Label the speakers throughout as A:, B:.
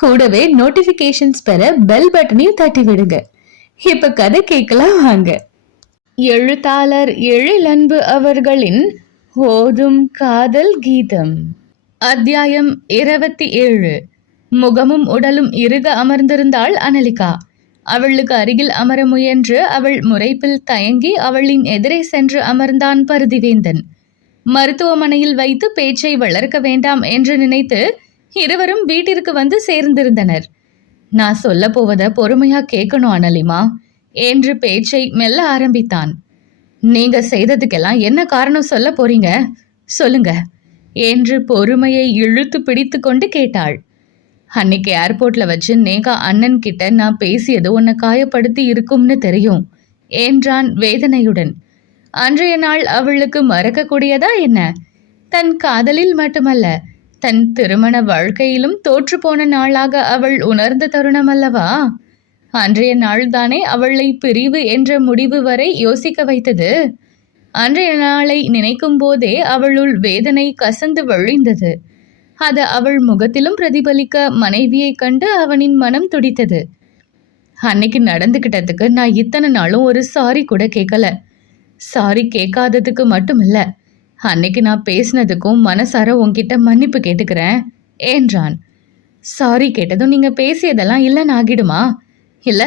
A: கூடவே நோட்டிபிகேஷன்ஸ் பெற பெல் பட்டனையும் தட்டி விடுங்க இப்ப கதை கேட்கலாம் வாங்க. எழுத்தாளர் எழிலன்பு அவர்களின் ஓதும் காதல் கீதம். அத்தியாயம் இருபத்தி ஏழு. முகமும் உடலும் இறுக அமர்ந்திருந்தாள் அனலிகா. அவளுக்கு அருகில் அமர முயன்று அவள் முறைப்பில் தயங்கி அவளின் எதிரே சென்று அமர்ந்தான் பருதிவேந்தன். மருத்துவமனையில் வைத்து பேச்சை வளர்க்க வேண்டாம் என்று நினைத்து இருவரும் வீட்டிற்கு வந்து சேர்ந்திருந்தனர். நான் சொல்ல போவத பொறுமையா கேட்கணும் அனலிமா என்று பேச்சை மெல்ல ஆரம்பித்தான். நீங்க செய்ததுக்கெல்லாம் என்ன காரணம் சொல்ல போறீங்க? சொல்லுங்க என்று பொறுமையை இழுத்து பிடித்து கொண்டு கேட்டாள். அன்னைக்கு ஏர்போர்ட்ல வச்சு நேகா அண்ணன் கிட்ட நான் பேசியது உன்னை காயப்படுத்தி இருக்கும்னு தெரியும் என்றான் வேதனையுடன். அன்றைய நாள் அவளுக்கு மறக்கக்கூடியதா என்ன? தன் காதலில் மட்டுமல்ல தன் திருமண வாழ்க்கையிலும் தோற்று போன நாளாக அவள் உணர்ந்த தருணம் அல்லவா? அன்றைய நாள்தானே அவளை பிரிவு என்ற முடிவு வரை யோசிக்க வைத்தது. அன்றைய நாளை நினைக்கும் போதே அவளுள் வேதனை கசந்து வழிந்தது. அது அவள் முகத்திலும் பிரதிபலிக்க மனைவியை கண்டு அவனின் மனம் துடித்தது. அன்னைக்கு நடந்துக்கிட்டதுக்கு நான் இத்தனை நாளும் ஒரு சாரி கூட கேட்கல. சாரி கேட்காததுக்கு மட்டும் இல்லை அன்னைக்கு நான் பேசினதுக்கும் மனசார உன்கிட்ட மன்னிப்பு கேட்டுக்கிறேன் என்றான். சாரி கேட்டதும் நீங்க பேசியதெல்லாம் இல்லைன்னு ஆகிடுமா? இல்ல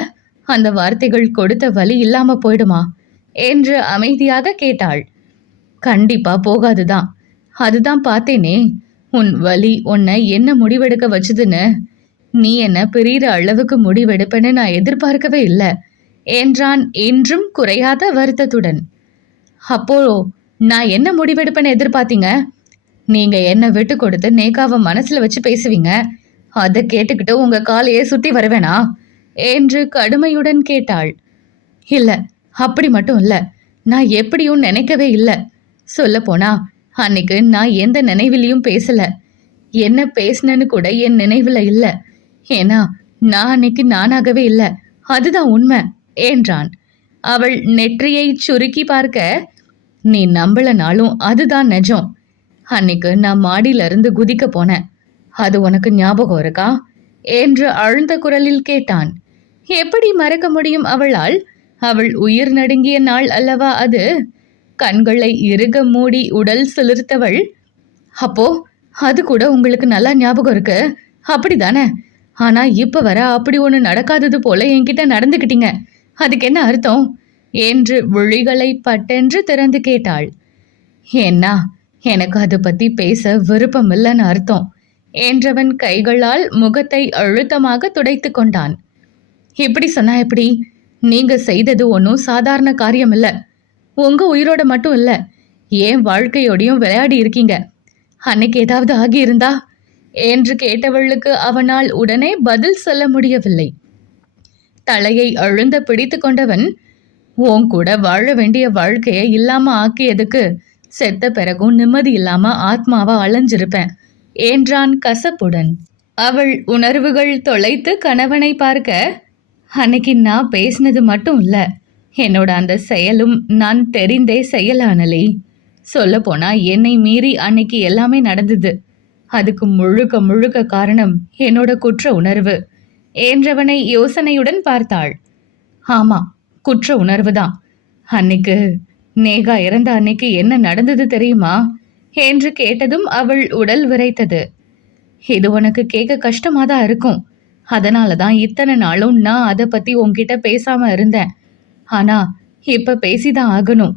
A: அந்த வார்த்தைகள் கொடுத்த வலி இல்லாம போயிடுமா? என்று அமைதியாக கேட்டாள். கண்டிப்பா போகாதுதான். அதுதான் பார்த்தேனே. உன் வலி உன்னை என்ன முடிவெடுக்க வச்சதுன்னு. நீ என்ன பெரிய அளவுக்கு முடிவெடுப்பேன்னு நான் எதிர்பார்க்கவே இல்லை என்றான் என்றும் குறையாத வருத்தத்துடன். அப்போ நான் என்ன முடிவெடுப்பேன்னு எதிர்பார்த்தீங்க? நீங்க என்ன விட்டு கொடுத்து நேகாவை மனசுல வச்சு பேசுவீங்க. அதை கேட்டுக்கிட்டு உங்க காலையே சுத்தி வருவேனா? என்று கடுமையுடன் கேட்டாள். இல்ல அப்படி மட்டும் இல்ல. நான் எப்படியும் நினைக்கவே இல்லை. சொல்ல போனா அன்னைக்கு நான் எந்த நினைவிலையும் பேசல. என்ன பேசினேன்னு கூட என் நினைவுல இல்ல. ஏன்னா நான் அன்னைக்கு நானாகவே இல்லை. அதுதான் உண்மை என்றான். அவள் நெற்றியை சுருக்கி பார்க்க நீ நம்பலனாலும் அதுதான் நிஜம். அன்னைக்கு நான் மாடியில இருந்து குதிக்க போனேன். அது உனக்கு ஞாபகம் இருக்கா? என்று அழுந்த குரலில் கேட்டான். எப்படி மறக்க முடியும் அவளால்? அவள் உயிர் நடுங்கிய நாள் அல்லவா அது? கண்களை இறுக மூடி உடல் சிலிர்த்தவள். அப்போ அது கூட உங்களுக்கு நல்லா ஞாபகம் இருக்கு. அப்படிதானே? ஆனா இப்ப வர அப்படி ஒன்று நடக்காதது போல என்கிட்ட நடந்துக்கிட்டீங்க அதுக்கு என்ன அர்த்தம்? என்று விழிகளை பட்டென்று திறந்து கேட்டாள். ஏன்னா எனக்கு அதை பத்தி பேச விருப்பமில்லைன்னு அர்த்தம் என்றவன் கைகளால் முகத்தை அழுத்தமாக துடைத்து கொண்டான். எப்படி சொன்னா எப்படி? நீங்க செய்தது ஒன்றும் சாதாரண காரியம் இல்லை உங்க உயிரோட மட்டும் இல்லை ஏன் வாழ்க்கையோடையும் விளையாடி இருக்கீங்க? அன்னைக்கு ஏதாவது ஆகியிருந்தா? என்று கேட்டவளுக்கு அவனால் உடனே பதில் சொல்ல முடியவில்லை. தலையை அழுந்த பிடித்து கொண்டவன் உன் கூட வாழ வேண்டிய வாழ்க்கையை இல்லாம ஆக்கியதுக்கு செத்த பிறகும் நிம்மதி இல்லாம ஆத்மாவா அலைஞ்சிருப்பேன் என்றான் கசப்புடன். அவள் உணர்வுகள் தொலைத்து கணவனை பார்க்க அன்னைக்கு நான் பேசினது மட்டும் இல்ல என்னோட அந்த செயலும் நான் தெரிந்தே செயலானலே. சொல்ல போனா என்னை மீறி அன்னைக்கு எல்லாமே நடந்தது. அதுக்கு முழுக்க முழுக்க காரணம் என்னோட குற்ற உணர்வு என்றவனை யோசனையுடன் பார்த்தாள். ஆமா குற்ற உணர்வு தான். அன்னைக்கு நேகா இறந்த அன்னைக்கு என்ன நடந்தது தெரியுமா? என்று கேட்டதும் அவள் உடல் விரைத்தது. இது உனக்கு கேட்க கஷ்டமாக தான் இருக்கும். அதனால தான் இத்தனை நாளும் நான் அதை பற்றி உன்கிட்ட பேசாமல் இருந்தேன். ஆனால் இப்போ பேசிதான் ஆகணும்.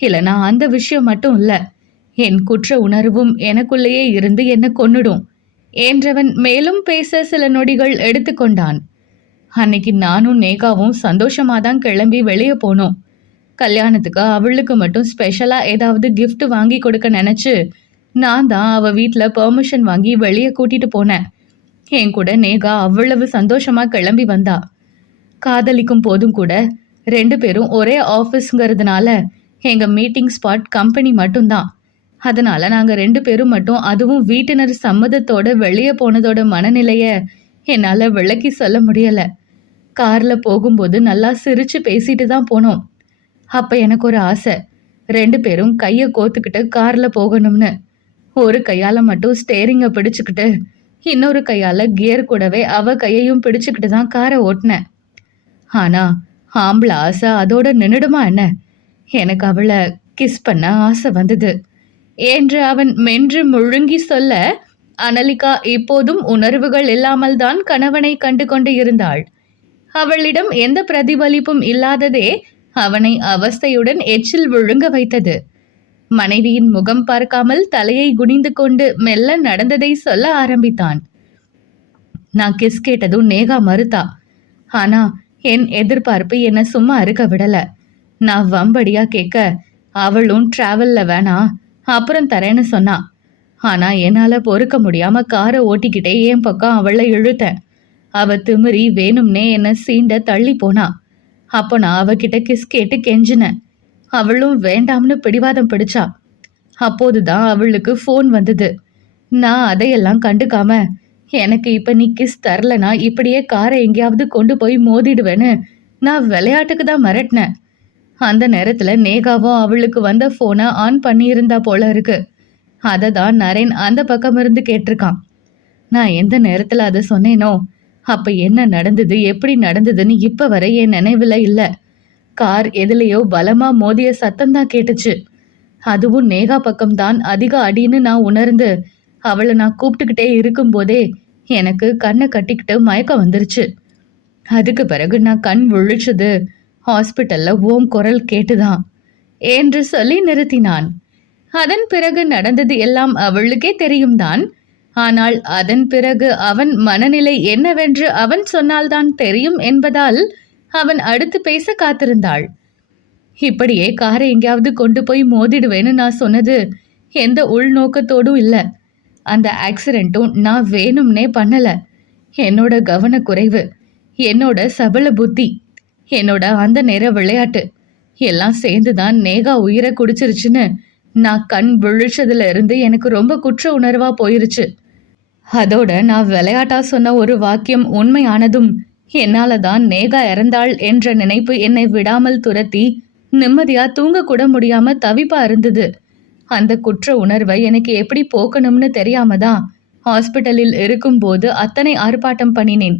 A: இல்லைனா அந்த விஷயம் மட்டும் இல்லை. என் குற்ற உணர்வும் எனக்குள்ளேயே இருந்து என்னை கொன்னுடும் என்றவன் மேலும் பேச சில நொடிகள் எடுத்துக்கொண்டான். அன்னைக்கு நானும் நேகாவும் சந்தோஷமாக தான் கிளம்பி வெளியே போனோம். கல்யாணத்துக்கு அவளுக்கு மட்டும் ஸ்பெஷலாக ஏதாவது கிஃப்ட் வாங்கி கொடுக்க நினச்சி நான் தான் அவள் வீட்டில் பெர்மிஷன் வாங்கி வெளியே கூட்டிட்டு போனேன். என் கூட நேகா அவ்வளவு சந்தோஷமாக கிளம்பி வந்தா. காதலிக்கும் போதும் கூட ரெண்டு பேரும் ஒரே ஆஃபீஸுங்கிறதுனால எங்கள் மீட்டிங் ஸ்பாட் கம்பெனி மட்டும்தான். அதனால் நாங்கள் ரெண்டு பேரும் மட்டும் அதுவும் வீட்டினர் சம்மதத்தோட வெளியே போனதோட மனநிலையை என்னால் விளக்கி சொல்ல முடியலை. கார்ல போகும்போது நல்லா சிரிச்சு பேசிட்டு தான் போனோம். அப்ப எனக்கு ஒரு ஆசை. ரெண்டு பேரும் கையை கோத்துக்கிட்டு கார்ல போகணும்னு. ஒரு கையால மட்டும் ஸ்டேரிங்க பிடிச்சுக்கிட்டு இன்னொரு கையால கியர் கூடவே அவ கையையும் பிடிச்சுக்கிட்டு தான் காரை ஓட்டினேன். ஆனா ஆம்பளை ஆசை அதோட நின்னுடுமா என்ன? எனக்கு அவளை கிஸ் பண்ண ஆசை வந்தது. என்று அவன் மென்று முழுங்கி சொல்ல அனலிகா இப்போதும் உணர்வுகள் இல்லாமல் தான் கணவனை கண்டு கொண்டு இருந்தாள். அவளிடம் எந்த பிரதிபலிப்பும் இல்லாததே அவனை அவஸ்தையுடன் எச்சில் விழுங்க வைத்தது. மனைவியின் முகம் பார்க்காமல் தலையை குனிந்து கொண்டு மெல்ல நடந்ததை சொல்ல ஆரம்பித்தான். நான் கிஸ் கேட்டதும் நேகா மறுத்தா. ஆனா என் எதிர்பார்ப்பு என்ன சும்மா இருக்க விடல. நான் வம்படியா கேட்க அவளும் டிராவல்ல வேணா. அப்புறம் தரேன்னு சொன்னா. ஆனா என்னால பொறுக்க முடியாம காரை ஓட்டிக்கிட்டே என் பக்கம் அவளை இழுத்தேன். அவ திமிரி வேணும்னே என்ன சீண்ட தள்ளி போனா. அப்போ நான் அவகிட்ட கிஸ் கேட்டு கெஞ்சினேன். அவளும் வேண்டாம்னு பிடிவாதம் பிடிச்சா. அப்போதுதான் அவளுக்கு ஃபோன் வந்தது. நான் அதையெல்லாம் கண்டுக்காம எனக்கு இப்போ நீ கிஸ் தரலனா இப்படியே காரை எங்கேயாவது கொண்டு போய் மோதிடுவேன்னு நான் விளையாட்டுக்கு தான் மிரட்டினேன். அந்த நேரத்தில் நேகாவும் அவளுக்கு வந்த ஃபோனை ஆன் பண்ணியிருந்தா போல இருக்கு. அதை தான் நரேன் அந்த பக்கம் இருந்து கேட்டிருக்கான். நான் எந்த நேரத்தில் அதை சொன்னேனோ அப்ப என்ன நடந்தது எப்படி நடந்ததுன்னு இப்ப வரை என் நினைவுல இல்ல. கார் எதுலையோ பலமா மோதிய சத்தம் தான் கேட்டுச்சு. அதுவும் நேகா பக்கம்தான் அதிக அடின்னு நான் உணர்ந்து அவளை நான் கூப்பிட்டுக்கிட்டே இருக்கும்போதே எனக்கு கண்ணை கட்டிக்கிட்டு மயக்கம் வந்துருச்சு. அதுக்கு பிறகு நான் கண் விழிச்சது ஹாஸ்பிட்டல்ல ஓம் குரல் கேட்டுதான். என்று சொல்லி நிறுத்தினான். அதன் பிறகு நடந்தது எல்லாம் அவளுக்கே தெரியும் தான் ஆனால் அதன் பிறகு அவன் மனநிலை என்னவென்று அவன் சொன்னால்தான் தெரியும் என்பதால் அவன் அடுத்து பேச காத்திருந்தாள். இப்படியே காரை எங்கேயாவது கொண்டு போய் மோதிடுவேன்னு நான் சொன்னது எந்த உள்நோக்கத்தோடும் இல்லை. அந்த ஆக்சிடெண்ட்டும் நான் வேணும்னே பண்ணல. என்னோட கவனக்குறைவு என்னோட சபல புத்தி என்னோட அந்த நேர விளையாட்டு எல்லாம் சேர்ந்து தான் நேகா உயிரை குடிச்சிருச்சுன்னு நான் கண் விழிச்சதுல இருந்து எனக்கு ரொம்ப குற்ற உணர்வா போயிருச்சு. அதோட நான் விளையாட்டா சொன்ன ஒரு வாக்கியம் உண்மையானதும் என்னால தான் நேகா இறந்தாள் என்ற நினைப்பு என்னை விடாமல் துரத்தி நிம்மதியா தூங்க கூட முடியாம தவிப்பா இருந்தது. அந்த குற்ற உணர்வை எனக்கு எப்படி போக்கணும்னு தெரியாம தான் ஹாஸ்பிட்டலில் இருக்கும்போது அத்தனை ஆர்ப்பாட்டம் பண்ணினேன்.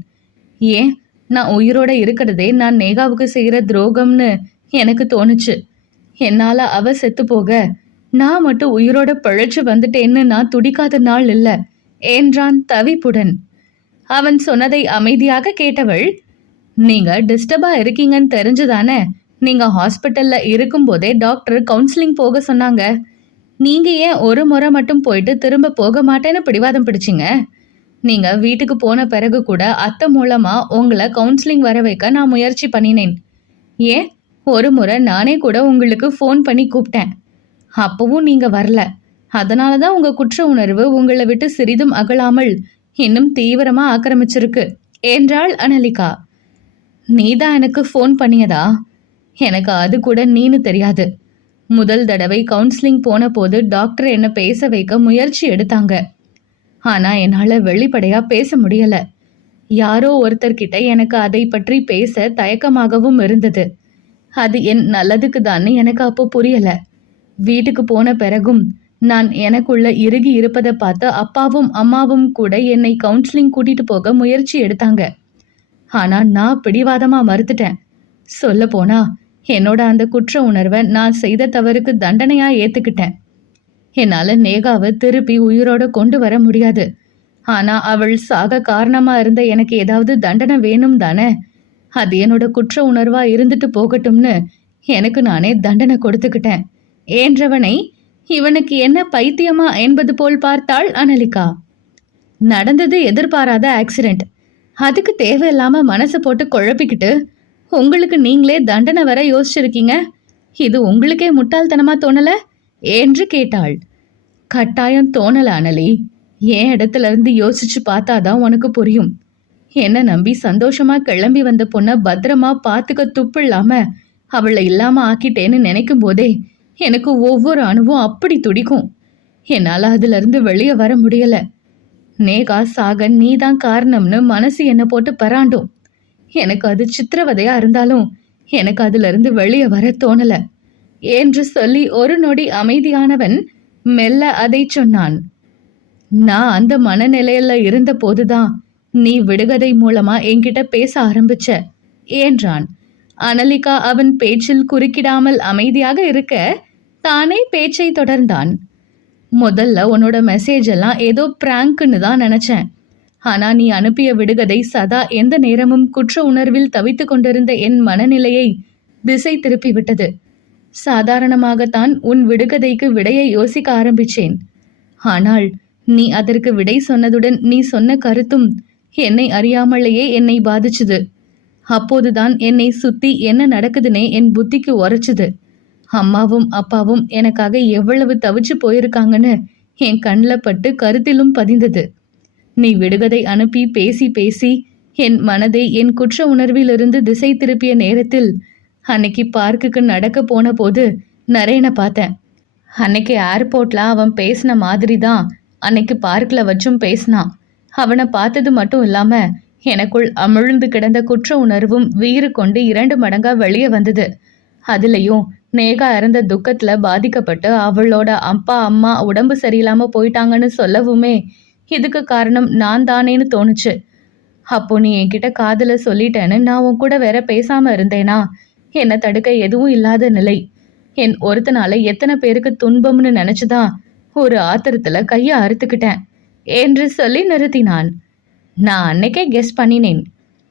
A: ஏன்? நான் உயிரோட இருக்கிறதே நான் நேகாவுக்கு செய்கிற துரோகம்னு எனக்கு தோணுச்சு. என்னால அவ செத்து போக நான் மட்டும் உயிரோட பிழைச்சு வந்துட்டேன்னு நான் துடிக்காத நாள் இல்லை. என்றான் தவிப்புடன். அவன் சொன்னதை அமைதியாக கேட்டவள் நீங்க டிஸ்டர்பா இருக்கீங்கன்னு தெரிஞ்சுதானே? நீங்க ஹாஸ்பிட்டல்ல இருக்கும்போதே டாக்டர் கவுன்சிலிங் போக சொன்னாங்க. நீங்க ஏன் ஒரு முறை மட்டும் போயிட்டு திரும்ப போக மாட்டேன்னு பிடிவாதம் பிடிச்சிங்க? நீங்க வீட்டுக்கு போன பிறகு கூட அத்தை மூலமா உங்களை கவுன்சிலிங் வர வைக்க நான் முயற்சி பண்ணினேன். ஏன்? ஒரு முறை நானே கூட உங்களுக்கு ஃபோன் பண்ணி கூப்பிட்டேன். அப்பவும் நீங்க வரல. அதனால தான் உங்கள் குற்ற உணர்வு உங்களை விட்டு சிறிதும் அகலாமல் இன்னும் தீவிரமாக ஆக்கிரமிச்சிருக்கு. என்றாள் அனலிகா. நீதான் எனக்கு ஃபோன் பண்ணியதா? எனக்கு அது கூட நீனு தெரியாது. முதல் தடவை கவுன்சிலிங் போன போது டாக்டர் என்னை பேச வைக்க முயற்சி எடுத்தாங்க. ஆனால் என்னால் வெளிப்படையாக பேச முடியலை. யாரோ ஒருத்தர்கிட்ட எனக்கு அதை பற்றி பேச தயக்கமாகவும் இருந்தது. அது என் நல்லதுக்கு தான் எனக்கு அப்போ புரியலை. வீட்டுக்கு போன பிறகும் நான் எனக்குள்ள இறுகி இருப்பதை பார்த்து அப்பாவும் அம்மாவும் கூட என்னை கவுன்சிலிங் கூட்டிட்டு போக முயற்சி எடுத்தாங்க. ஆனா நான் பிடிவாதமா மறுத்துட்டேன். சொல்ல போனா என்னோட அந்த குற்ற உணர்வை நான் செய்த தவறுக்கு தண்டனையா ஏத்துக்கிட்டேன். என்னால நேகாவை திருப்பி உயிரோட கொண்டு வர முடியாது. ஆனா அவள் சாக காரணமா இருந்த எனக்கு ஏதாவது தண்டனை வேணும் தானே? அது என்னோட குற்ற உணர்வா இருந்துட்டு போகட்டும்னு எனக்கு நானே தண்டனை கொடுத்துக்கிட்டேன். ஏன்றவனை இவனுக்கு என்ன பைத்தியமா என்பது போல் பார்த்தாள் அனலிகா. நடந்தது எதிர்பாராத ஆக்சிடென்ட் அதுக்கு தேவையில்லாம மனசை போட்டு குழப்பிக்கிட்டு உங்களுக்கு நீங்களே தண்டனை வர யோசிச்சிருக்கீங்க? இது உங்களுக்கே முட்டாள்தனமா தோணல? என்று கேட்டாள். கட்டாயம் தோணல அனலி. என் இடத்துல இருந்து யோசிச்சு பார்த்தாதான் உனக்கு புரியும். என்ன நம்பி சந்தோஷமா கிளம்பி வந்த பொண்ணை பத்திரமா பார்த்துக்க துப்பு இல்லாம அவளை இல்லாம ஆக்கிட்டேன்னு நினைக்கும் போதே எனக்கு ஒவ்வொரு அணுவும் அப்படி துடிக்கும். என்னால் அதுலேருந்து வெளியே வர முடியலை. நேகா சாகன் நீதான் காரணம்னு மனசு என்னை போட்டு பராண்டும். எனக்கு அது சித்திரவதையாக இருந்தாலும் எனக்கு அதுலேருந்து வெளியே வர தோணலை. என்று சொல்லி ஒரு நொடி அமைதியானவன் மெல்ல அதை சொன்னான். நான் அந்த மனநிலையில இருந்த போதுதான் நீ விடுகதை மூலமா என்கிட்ட பேச ஆரம்பிச்ச என்றான். அனலிகா அவன் பேச்சில் குறுக்கிடாமல் அமைதியாக இருக்க தானே பேச்சை தொடர்ந்தான். முதல்ல உன்னோட மெசேஜ் எல்லாம் ஏதோ பிராங்க்னு தான் நினச்சேன். ஆனா நீ அனுப்பிய விடுகதை சதா எந்த நேரமும் குற்ற உணர்வில் தவித்துக் கொண்டிருந்த என் மனநிலையை திசை திருப்பி விட்டது. சாதாரணமாகத்தான் உன் விடுகதைக்கு விடையை யோசிக்க ஆரம்பிச்சேன். ஆனால் நீ அதற்கு விடை சொன்னதுடன் நீ சொன்ன கருத்தும் என்னை அறியாமலேயே என்னை பாதிச்சுது. அப்போதுதான் என்னை சுத்தி என்ன நடக்குதுன்னே என் புத்திக்கு உரைச்சுது. அம்மாவும் அப்பாவும் எனக்காக எவ்வளவு தவிச்சு போயிருக்காங்கன்னு என் கண்ணில் பட்டு கருத்திலும் பதிந்தது. நீ விடுகதை அனுப்பி பேசி பேசி என் மனதை என் குற்ற உணர்விலிருந்து திசை திருப்பிய நேரத்தில் அன்னைக்கு பார்க்குக்கு நடக்க போன போது நரேனை பார்த்தேன். அன்னைக்கு ஏர்போர்ட்ல அவன் பேசின மாதிரி தான் அன்னைக்கு பார்க்கில் வச்சும் பேசினான். அவனை பார்த்தது மட்டும் இல்லாமல் எனக்குள் அமிழ்ந்து கிடந்த குற்ற உணர்வும் வீறு கொண்டு இரண்டு மடங்கா வெளியே வந்தது. அதுலேயும் நேகா இறந்த துக்கத்துல பாதிக்கப்பட்டு அவளோட அப்பா அம்மா உடம்பு சரியில்லாம போயிட்டாங்கன்னு சொல்லவுமே இதுக்கு காரணம் நான் தானேன்னு தோணுச்சு. அப்போ நீ என்கிட்ட காதல சொல்லிட்டேன்னு நான் உன் கூட வேற பேசாம இருந்தேனா? என்னை தடுக்க எதுவும் இல்லாத நிலை. என் ஒருத்தனால எத்தனை பேருக்கு துன்பம்னு நினைச்சுதான் ஒரு ஆத்திரத்துல கையை அறுத்துக்கிட்டேன். என்று சொல்லி நிறுத்தினான். நான் அன்னைக்கே கெஸ் பண்ணினேன்.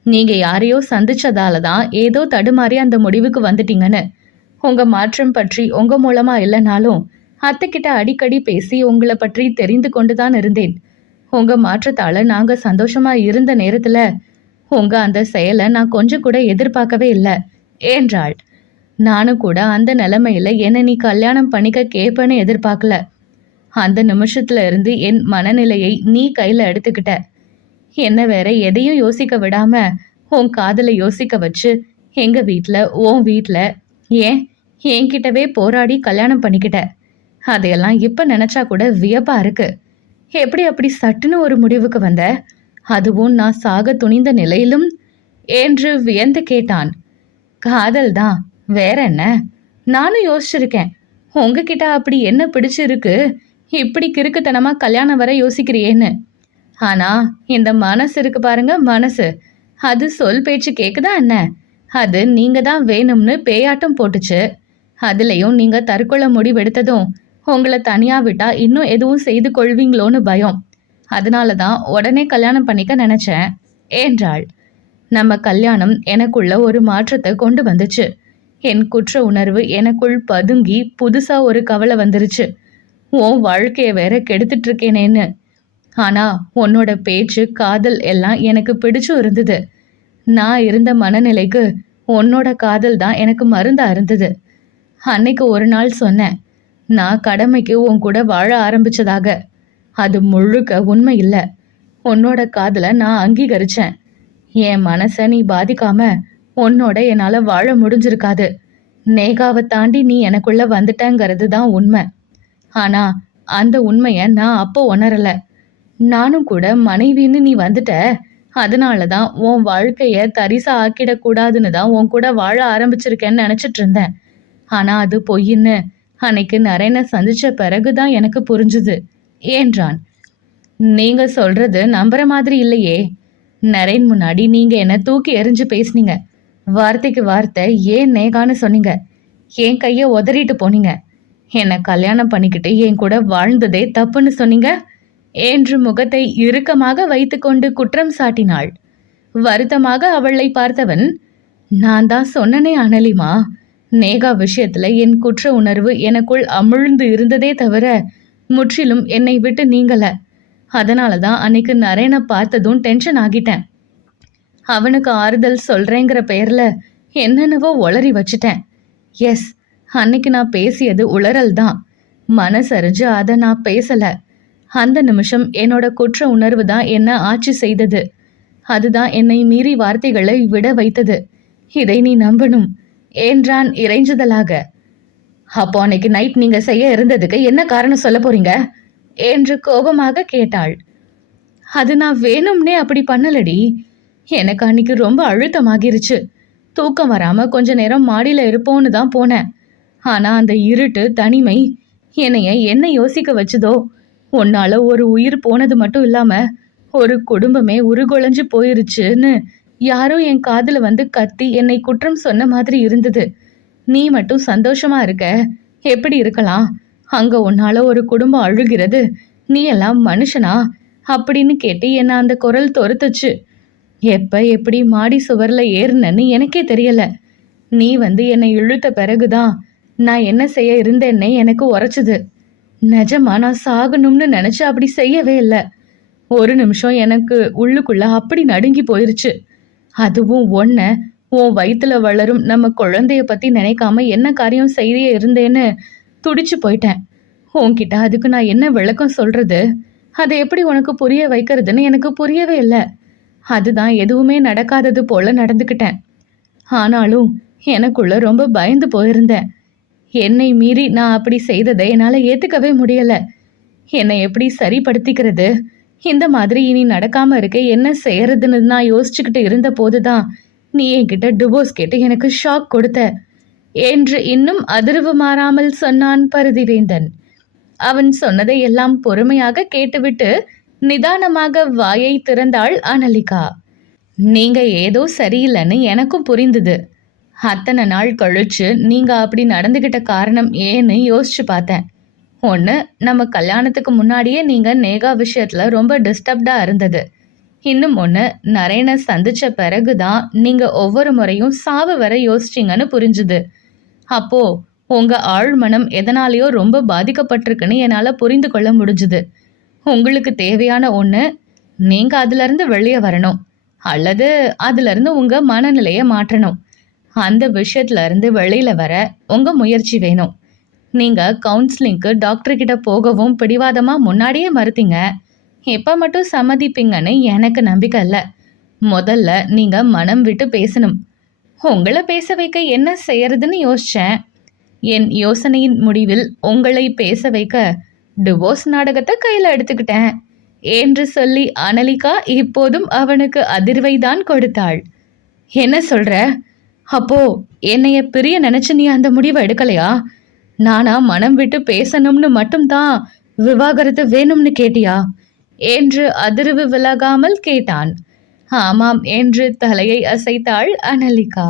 A: நீங்கள் யாரையோ சந்திச்சதால தான் ஏதோ தடுமாறி அந்த முடிவுக்கு வந்துட்டீங்கன்னு. உங்கள் மாற்றம் பற்றி உங்கள் மூலமாக இல்லைனாலும் அத்தைக்கிட்ட அடிக்கடி பேசி உங்களை பற்றி தெரிந்து கொண்டு தான் இருந்தேன். உங்கள் மாற்றத்தால் நாங்கள் சந்தோஷமாக இருந்த நேரத்தில் உங்கள் அந்த செயலை நான் கொஞ்சம் கூட எதிர்பார்க்கவே இல்லை என்றாள். நானும் கூட அந்த நிலைமையில் என்னை நீ கல்யாணம் பண்ணிக்க கேப்பேன்னு எதிர்பார்க்கல. அந்த நிமிஷத்துல இருந்து என் மனநிலையை நீ கையில் எடுத்துக்கிட்ட. என்ன வேற எதையும் யோசிக்க விடாம உன் காதலை யோசிக்க வச்சு எங்க வீட்டில் உன் வீட்டில் ஏன் என்கிட்டவே போராடி கல்யாணம் பண்ணிக்கிட்ட? அதையெல்லாம் இப்போ நினச்சா கூட வியப்பா இருக்கு. எப்படி அப்படி சட்டுன்னு ஒரு முடிவுக்கு வந்த? அதுவும் நான் சாக துணிந்த நிலையிலும் என்று வியந்து கேட்டான். காதல் தான் வேற என்ன? நானும் யோசிச்சிருக்கேன். உங்ககிட்ட அப்படி என்ன பிடிச்சிருக்கு? இப்படி கிறுக்குத்தனமா கல்யாணம் வர யோசிக்கிறியேன்னு. ஆனா இந்த மனசு இருக்கு பாருங்க மனசு. அது சொல் பேச்சு கேக்குதா என்ன? அது நீங்க தான் வேணும்னு பேயாட்டம் போட்டுச்சு. அதுலயும் நீங்க தற்கொலை முடிவெடுத்ததும் உங்களை தனியா விட்டா இன்னும் எதுவும் செய்து கொள்வீங்களோன்னு பயம். அதனால தான் உடனே கல்யாணம் பண்ணிக்க நினைச்சேன் என்றாள். நம்ம கல்யாணம் எனக்குள்ள ஒரு மாற்றத்தை கொண்டு வந்துச்சு. என் குற்ற உணர்வு எனக்குள் பதுங்கி புதுசா ஒரு கவலை வந்துருச்சு. உன் வாழ்க்கையை வேற கெடுத்துட்ருக்கேனேன்னு ஆனால் ஆனா உன்னோட பேச்சு காதல் எல்லாம் எனக்கு பிடிச்சும் இருந்தது. நான் இருந்த மனநிலைக்கு உன்னோட காதல் தான் எனக்கு மருந்தா இருந்தது. அன்னைக்கு ஒரு நாள் சொன்னேன் நான் கடமைக்கு உன் கூட வாழ ஆரம்பிச்சதாக. அது முழுக்க உண்மை இல்லை. உன்னோட காதலை நான் அங்கீகரிச்சேன். என் மனசை நீ பாதிக்காம உன்னோட என்னால் வாழ முடிஞ்சிருக்காது. நேகாவை தாண்டி நீ எனக்குள்ள வந்துட்டங்கிறது தான் உண்மை. ஆனா அந்த உண்மையை நான் அப்போ உணரலை. நானும் கூட மனைவின்னு நீ வந்துட்ட. அதனால தான் உன் வாழ்க்கைய தரிசா ஆக்கிடக்கூடாதுன்னு தான் உன் கூட வாழ ஆரம்பிச்சிருக்கேன்னு நினைச்சிட்டு இருந்தேன். ஆனா அது பொய்ன்னு அன்னைக்கு நரேனை சந்திச்ச பிறகுதான் எனக்கு புரிஞ்சுது. என்றான் நீங்க சொல்றது நம்புற மாதிரி இல்லையே. நரேன் முன்னாடி நீங்க என்ன தூக்கி எறிஞ்சு பேசுனீங்க. வார்த்தைக்கு வார்த்தை ஏன் நேகான்னு சொன்னீங்க? என் கைய உதறிட்டு போனீங்க? என்னை கல்யாணம் பண்ணிக்கிட்டு என் கூட வாழ்ந்ததே தப்புன்னு சொன்னீங்க? என்று முகத்தை இறுக்கமாக வைத்துக்கொண்டு குற்றம் சாட்டினாள். வருத்தமாக அவளை பார்த்தவன் நான் தான் சொன்னனே அனலிமா நேகா விஷயத்துல என் குற்ற உணர்வு எனக்குள் அமிழ்ந்து இருந்ததே தவிர முற்றிலும் என்னை விட்டு நீங்கல. அதனால தான் அன்னைக்கு நரேனை பார்த்ததும் டென்ஷன் ஆகிட்டேன். அவனுக்கு ஆறுதல் சொல்றேங்கிற பெயர்ல என்னென்னவோ உளறி வச்சிட்டேன். எஸ் அன்னைக்கு நான் பேசியது உளறல் தான். மனசரிஞ்சு அதை நான் பேசலை.
B: அந்த நிமிஷம் என்னோட குற்ற உணர்வு தான் என்ன ஆட்சி செய்தது. அதுதான் என்னை மீறி வார்த்தைகளை விட வைத்தது. இதை நீ நம்பணும் என்றான் இறைஞ்சுதலாக. அப்போ அன்னைக்கு நைட் நீங்க செய்ய இருந்ததுக்கு என்ன காரணம் சொல்ல போறீங்க? என்று கோபமாக கேட்டாள். அது நான் வேணும்னே அப்படி பண்ணலடி. எனக்கு அன்னைக்கு ரொம்ப அழுத்தமாகிருச்சு. தூக்கம் வராம கொஞ்ச நேரம் மாடியில இருப்போன்னு தான் போனேன். ஆனா அந்த இருட்டு தனிமை என்னைய என்ன யோசிக்க வச்சுதோ உன்னால ஒரு உயிர் போனது மட்டும் இல்லாம ஒரு குடும்பமே உருகுலைஞ்சு போயிருச்சுன்னு யாரோ என் காதுல வந்து கத்தி என்னை குற்றம் சொன்ன மாதிரி இருந்தது. நீ மட்டும் சந்தோஷமா இருக்க. எப்படி இருக்கலாம்? அங்க உன்னால ஒரு குடும்பம் அழுகிறது. நீ எல்லாம் மனுஷனா? அப்படின்னு கேட்டு என்னை அந்த குரல் தொறுத்துச்சு. எப்ப எப்படி மாடி சுவர்ல ஏறினன்னு எனக்கே தெரியல. நீ வந்து என்னை இழுத்த பிறகுதான் நான் என்ன செய்ய இருந்தேன்னே எனக்கு உரைச்சுது. நிஜமா நான் சாகணும்னு நினைச்சு அப்படி செய்யவே இல்லை. ஒரு நிமிஷம் எனக்கு உள்ளுக்குள்ள அப்படி நடுங்கி போயிருச்சு. அதுவும் ஒன்ன உன் வயிற்றுல வளரும் நம்ம குழந்தைய பத்தி நினைக்காம என்ன காரியம் செய்ய இருந்தேன்னு துடிச்சு போயிட்டேன். உன்கிட்ட அதுக்கு நான் என்ன விளக்கம் சொல்றது? அதை எப்படி உனக்கு புரிய வைக்கிறதுன்னு எனக்கு புரியவே இல்லை. அதுதான் எதுவுமே நடக்காதது போல நடந்துக்கிட்டேன் ஆனாலும் எனக்குள்ள ரொம்ப பயந்து போயிருந்தேன். என்னை மீறி நான் அப்படி செய்ததை என்னால் ஏற்றுக்கவே முடியலை. என்னை எப்படி சரிப்படுத்திக்கிறது? இந்த மாதிரி இனி நடக்காமல் இருக்க என்ன செய்யறதுன்னு நான் யோசிச்சுக்கிட்டு இருந்த போதுதான் நீ என்கிட்ட டிவோர்ஸ் கேட்டு எனக்கு ஷாக் கொடுத்த. என்று இன்னும் அதிர்வு மாறாமல் சொன்னான் பரதிவேந்தன். அவன் சொன்னதை எல்லாம் பொறுமையாக கேட்டுவிட்டு நிதானமாக வாயை திறந்தாள் அனலிகா. நீங்க ஏதோ சரியில்லைன்னு எனக்கும் புரிந்தது. அத்தனை நாள் கழிச்சு நீங்கள் அப்படி நடந்துக்கிட்ட காரணம் ஏன்னு யோசிச்சு பார்த்தேன். ஒன்று நம்ம கல்யாணத்துக்கு முன்னாடியே நீங்கள் நேகா விஷயத்தில் ரொம்ப டிஸ்டர்ப்டாக இருந்தது. இன்னும் ஒன்று நரேனை சந்தித்த பிறகு தான் நீங்கள் ஒவ்வொரு முறையும் சாவு வர யோசிச்சிங்கன்னு புரிஞ்சுது. அப்போது உங்கள் ஆழ்மனம் எதனாலேயோ ரொம்ப பாதிக்கப்பட்டிருக்குன்னு என்னால் புரிந்து கொள்ள முடிஞ்சுது. உங்களுக்கு தேவையான ஒன்று நீங்கள் அதுலேருந்து வெளியே வரணும். அல்லது அதுலேருந்து உங்கள் மனநிலையை மாற்றணும். அந்த விஷயத்துல இருந்து வெளியில வர உங்க முயற்சி வேணும். நீங்க கவுன்சிலிங்க்கு டாக்டர் கிட்ட போகவும் பிடிவாதமா முன்னாடியே மறுத்தீங்க. எப்ப மட்டும் சம்மதிப்பீங்கன்னு எனக்கு நம்பிக்கை இல்லை. முதல்ல நீங்க மனம் விட்டு பேசணும். உங்களை பேச வைக்க என்ன செய்யறதுன்னு யோசிச்சேன். என் யோசனையின் முடிவில் உங்களை பேச வைக்க டிவோர்ஸ் நாடகத்தை கையில் எடுத்துக்கிட்டேன். என்று சொல்லி அனலிகா இப்போதும் அவனுக்கு அதிர்வை தான் கொடுத்தாள். என்ன சொல்ற? அப்போ என்னைய பிரிய நினைச்சு நீ அந்த முடிவை எடுக்கலையா? நானா மனம் விட்டு பேசணும்னு மட்டும்தான் விவாகரத்து வேணும்னு கேட்டியா? என்று அதிர்வு விலகாமல் கேட்டான். ஆமாம் என்று தலையை அசைத்தாள் அனலிகா.